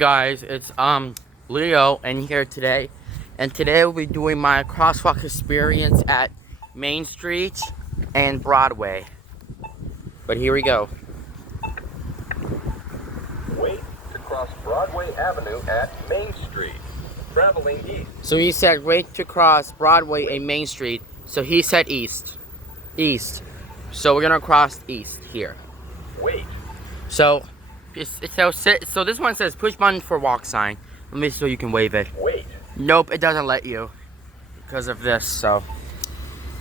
Guys, it's Leo and here today, and today we'll be doing my crosswalk experience at Main Street and Broadway. But here we go. Wait to cross Broadway Avenue at Main Street, traveling east. So he said wait to cross Broadway and Main Street, so he said east. So we're gonna cross east here. Wait. So this one says push button for walk sign. Let me see so you can wave it. Wait. Nope, it doesn't let you because of this, so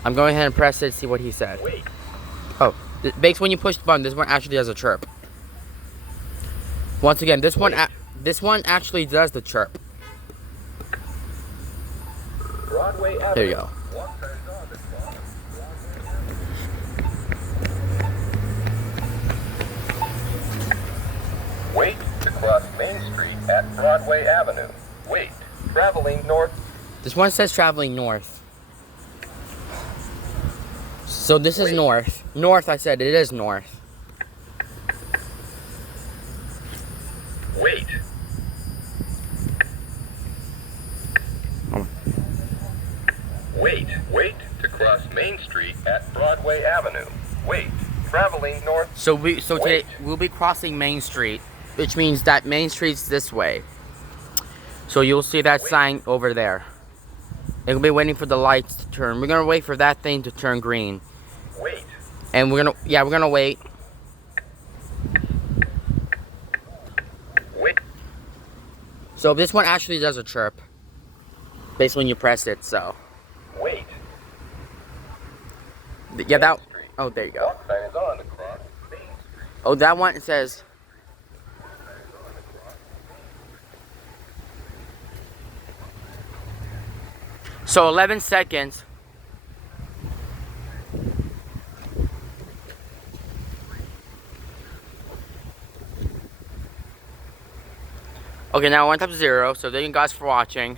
I'm going ahead and press it, see what he said. Wait. Oh, Bakes, when you push the button, this one actually does a chirp. Once again, this one actually does the chirp. Broadway Avenue. There you go. Wait to cross Main Street at Broadway Avenue. Wait. Traveling north. This one says traveling north. So this is north. North, I said, it is north. Wait. Wait to cross Main Street at Broadway Avenue. Wait. Traveling north. So today we'll be crossing Main Street, which means that Main Street's this way. So you'll see that sign over there. It'll be waiting for the lights to turn. We're gonna wait for that thing to turn green. Wait. And we're gonna wait. Wait. So this one actually does a chirp. Based when you press it, so. Wait. Yeah, that. Oh, there you go. Walk sign is on to cross Main Street. Oh, that one says. So 11 seconds. Okay, now it went up to 0. So thank you guys for watching.